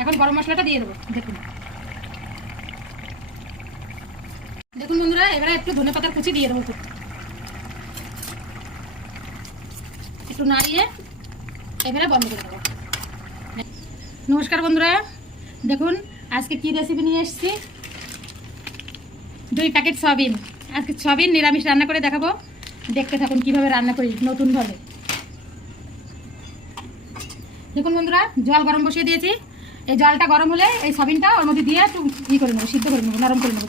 এখন গরম মশলাটা দিয়ে দেবো, দেখুন। দেখুন বন্ধুরা, এবারে একটু ধনে পাতার কুচি দিয়ে দেবো একটু। নাড়িয়ে এবারে বন্ধ করে দেবো। নমস্কার বন্ধুরা, দেখুন, আজকে কি রেসিপি নিয়ে এসেছি? দুই প্যাকেট সয়াবিন। আজকে সয়াবিন নিরামিষ রান্না করে দেখাবো। দেখতে থাকুন কীভাবে রান্না করি নতুনভাবে। দেখুন বন্ধুরা, জল গরম বসিয়ে দিয়েছি। এই জলটা গরম হলে এই সয়াবিনটা ওর মধ্যে দিয়ে একটু ই করে নেব, সিদ্ধ করে নেব, নরম করে নেব।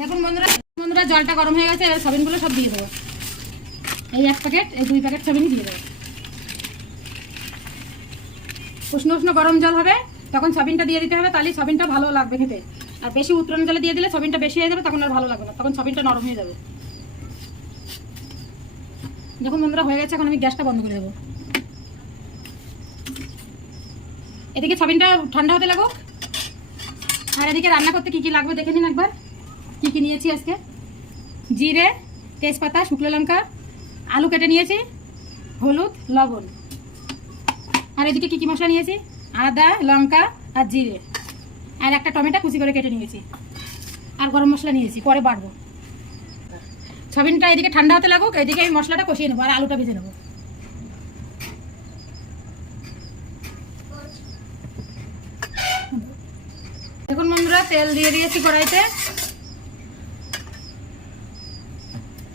দেখুন বন্ধুরা বন্ধুরা, জলটা গরম হয়ে গেছে, এবার সব দিয়ে দেবো। এই এক প্যাকেট, এই দুই প্যাকেট সয়াবিনই দিয়ে দেবো। উষ্ণ উষ্ণ গরম জল হবে, তখন সয়াবিনটা দিয়ে দিতে হবে, তাহলে সয়াবিনটা ভালো লাগবে খেতে। আর বেশি উত্তরণ জলে দিয়ে দিলে সয়াবিনটা বেশি হয়ে যাবে, তখন আর ভালো লাগবে না, তখন সয়াবিনটা নরম হয়ে যাবে। যখন বন্ধুরা, হয়ে গেছে, এখন আমি গ্যাসটা বন্ধ করে দেবো। এদিকে সয়াবিনটা ঠান্ডা হতে লাগুক। আর এদিকে রান্না করতে কি কি লাগবে দেখে নিন একবার। কি কি নিয়েছি আজকে? জিরে, তেজপাতা, শুকনো লঙ্কা, আলু কেটে নিয়েছি, হলুদ, লবণ। আর এদিকে কি কি মশলা নিয়েছি? আদা, লঙ্কা আর জিরে। আর একটা টমেটো কুচি করে কেটে নিয়েছি। আর গরম মশলা নিয়েছি, পরে বাড়বো সবিনটা এদিকে ঠান্ডা হতে লাগুক, এদিকে আমি মশলাটা কষিয়ে নেব আর আলুটা ভেজে নেব দেখুন বন্ধুরা তেল দিয়ে দিয়েছি কড়াইতে।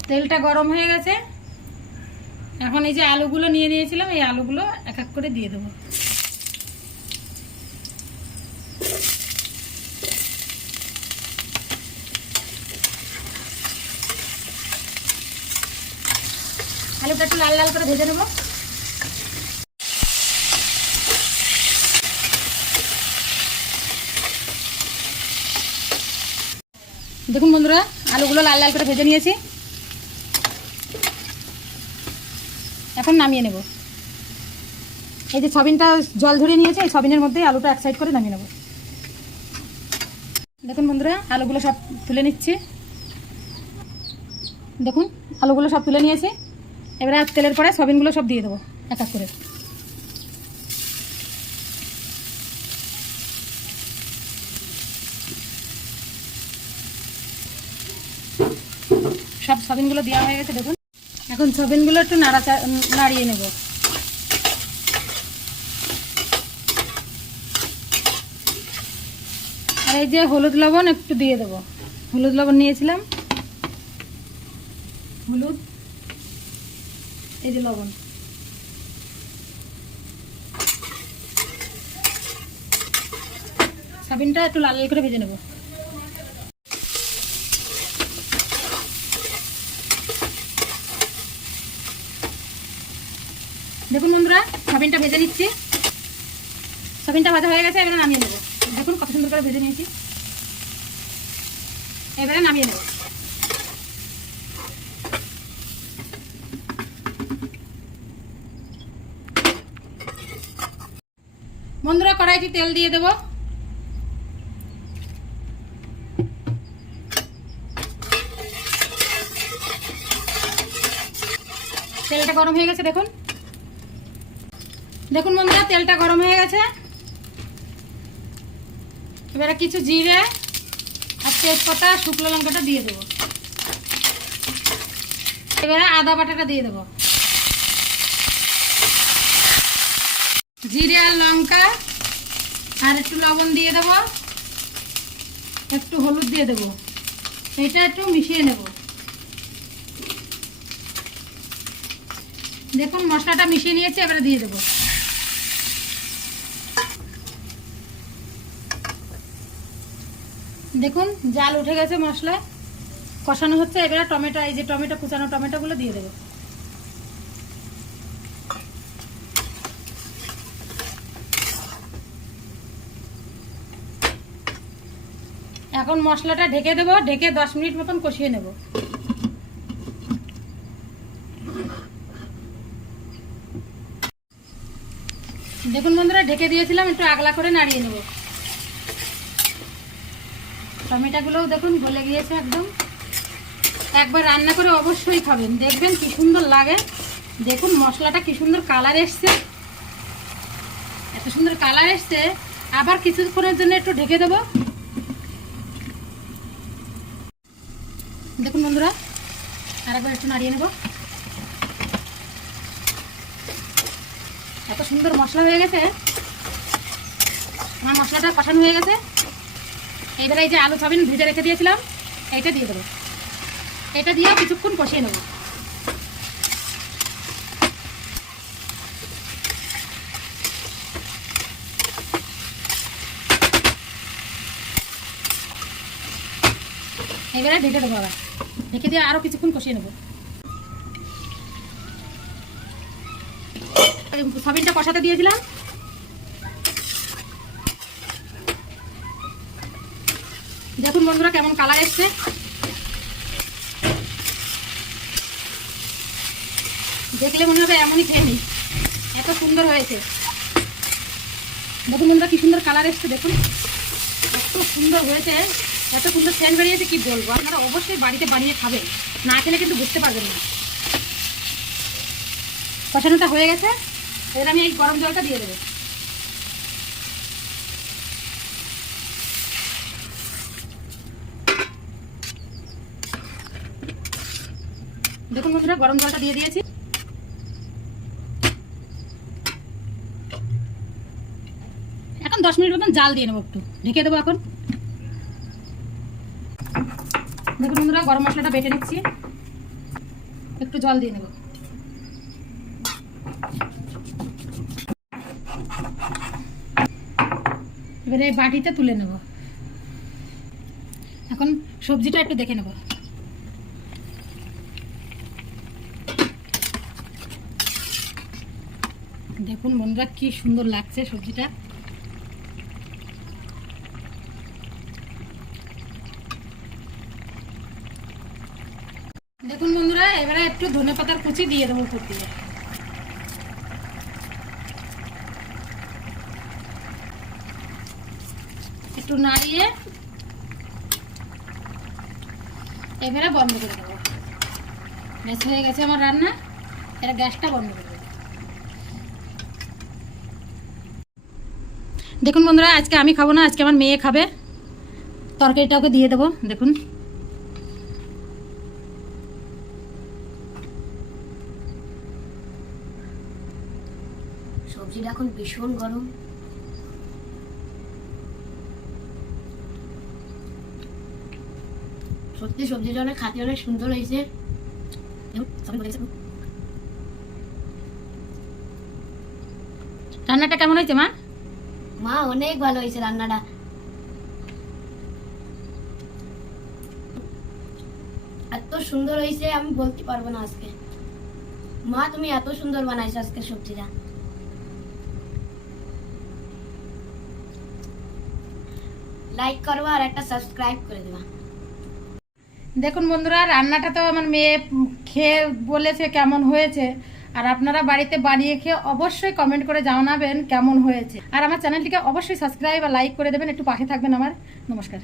তেলটা গরম হয়ে গেছে। এখন এই যে আলুগুলো নিয়ে নিয়েছিলাম, এই আলুগুলো এক এক করে দিয়ে দেবো। আলুটা একটু লাল লাল করে ভেজে নেব। দেখুন বন্ধুরা, আলুগুলো লাল লাল করে ভেজে নিয়েছি। এখন নামিয়ে নেব। এই যে সবিনটা জল ধরিয়ে নিয়েছে, এই সবিনের মধ্যে আলুটা এক সাইড করে নামিয়ে নেব। দেখুন বন্ধুরা, আলুগুলো সব তুলে নিচ্ছি। দেখুন, আলুগুলো সব তুলে নিয়েছি। এবারে তেলের পরে সবিনগুলো সব দিয়ে দেবো, এক এক করে। সবিনগুলো দেওয়া হয়ে গেছে, দেখুন। এখন সবিনগুলো একটু নাড়া নাড়িয়ে নেব। আর এই যে হলুদ লবণ একটু দিয়ে দেবো। হলুদ লবণ নিয়েছিলাম। হলুদ, এই যে লবণ। সাবিনটা একটু লাল লাল করে ভেজে নেব। দেখুন বন্ধুরা সবিনটা ভেজে নিচ্ছি। সবিনটা ভাজা হয়ে গেছে, এবারে নামিয়ে নেব। দেখুন কত সুন্দর করে ভেজে নিয়েছি। এবারে নামিয়ে নেব। বন্ধুরা, কড়াইতে তেল দিয়ে দেবো। তেলটা গরম হয়ে গেছে, দেখুন। দেখুন বন্ধুরা, তেলটা গরম হয়ে গেছে। এবারে কিছু জিরে আর তেজপাতা, শুকনো লঙ্কাটা দিয়ে দেবো। এবারে আদা বাটাটা দিয়ে দেবো। জিরে আর লঙ্কা আর একটু লবণ দিয়ে দেবো। একটু হলুদ দিয়ে দেবো। এটা একটু মিশিয়ে নেব। দেখুন মশলাটা মিশিয়ে নিয়েছি, এবারে দিয়ে দেবো। দেখুন, জাল উঠে গেছে মশলা কষানো হচ্ছে, এবারে টমেটো, এই যে টমেটো, কুচানো টমেটোগুলো দিয়ে দেবো। এখন মশলাটা ঢেকে দেবো, ঢেকে দশ মিনিট মতন কষিয়ে নেব। দেখুন বন্ধুরা, ঢেকে দিয়েছিলাম, একটু আগলা করে নাড়িয়ে নেব। টমেটোগুলোও দেখুন গলে গিয়েছে একদম। একবার রান্না করে অবশ্যই খাবেন। দেখবেন কি সুন্দর লাগে। দেখুন মশলাটা কি সুন্দর কালার এসছে। এত সুন্দর কালার এসছে। আবার কিছুক্ষণের জন্য একটু ঢেকে দেবো। দেখুন বন্ধুরা, আরেকবার একটু নাড়িয়ে নেব। এত সুন্দর মশলা হয়ে গেছে। আমার মশলাটা কষানো হয়ে গেছে। এইবারে এই যে আলু সবিন ভেজে রেখে দিয়েছিলাম, এইটা দিয়ে দেবো। এটা দিয়েও কিছুক্ষণ কষিয়ে নেব। এবারে ঢেকে দেবো আবার। ঢেকে দিয়ে আরও কিছুক্ষণ কষিয়ে নেব। সবিনটা কষাতে দিয়েছিলাম। দেখুন বন্ধুরা কেমন কালার এসছে। দেখলে মনে হবে এমনই খেয়ে এত সুন্দর হয়েছে। দেখুন বন্ধুরা কি সুন্দর কালার এসছে, দেখুন। এত সুন্দর হয়েছে। এত সুন্দর সেন্ট বেরিয়েছে, কি বলব? আপনারা অবশ্যই বাড়িতে বানিয়ে খাবেন। না খেলে কিন্তু বুঝতে পারবেন না। কষানোটা হয়ে গেছে। এবার আমি এই গরম জলটা দিয়ে দেবো। দেখুন বন্ধুরা গরম জলটা দিয়ে দিয়েছি। এখন দশ মিনিট মতন জাল দিয়ে নেব একটু। ঢেকে দেবো এখন। দেখুন বন্ধুরা, গরম মশলাটা বেটে নিচ্ছি। একটু জল দিয়ে নেব। এবারে বাটিতে তুলে নেব। এখন সবজিটা একটু দেখে নেব। দেখুন বন্ধুরা, কি সুন্দর লাগছে সবজিটা। দেখুন বন্ধুরা, এবারে একটু ধনে পাতার কুচি দিয়ে দেবো দিয়ে। একটু নাড়িয়ে এবারে বন্ধ করে দেবো। ব্যাস হয়ে গেছে আমার রান্না, এবার গ্যাসটা বন্ধ করে দেবো দেখুন বন্ধুরা আজকে আমি খাব না আজকে আমার মেয়ে খাবে। তরকারিটা ওকে দিয়ে দেবো দেখুন। সবজিটা এখন ভীষণ গরম। সত্যি সবজিটা অনেক খাতে অনেক সুন্দর হয়েছে। রান্নাটা কেমন হয়েছে মা? মা, অনেক ভালো হয়েছে রান্নাটা। এত সুন্দর হয়েছে, আমি বলতে পারব না আজকে। মা, তুমি এত সুন্দর বানাইছো আজকে সবজিটা। লাইক করবা আর একটা সাবস্ক্রাইব করে দেবা। দেখুন বন্ধুরা, রান্নাটা তো আমার মেয়ে খেয়ে বলেছে কেমন হয়েছে। আর আপনারা বাড়িতে বানিয়ে খেয়ে অবশ্যই কমেন্ট করে জানাবেন কেমন হয়েছে। আর আমার চ্যানেলটিকে অবশ্যই সাবস্ক্রাইব আর লাইক করে দেবেন। একটু পাশে থাকবেন আমার। নমস্কার।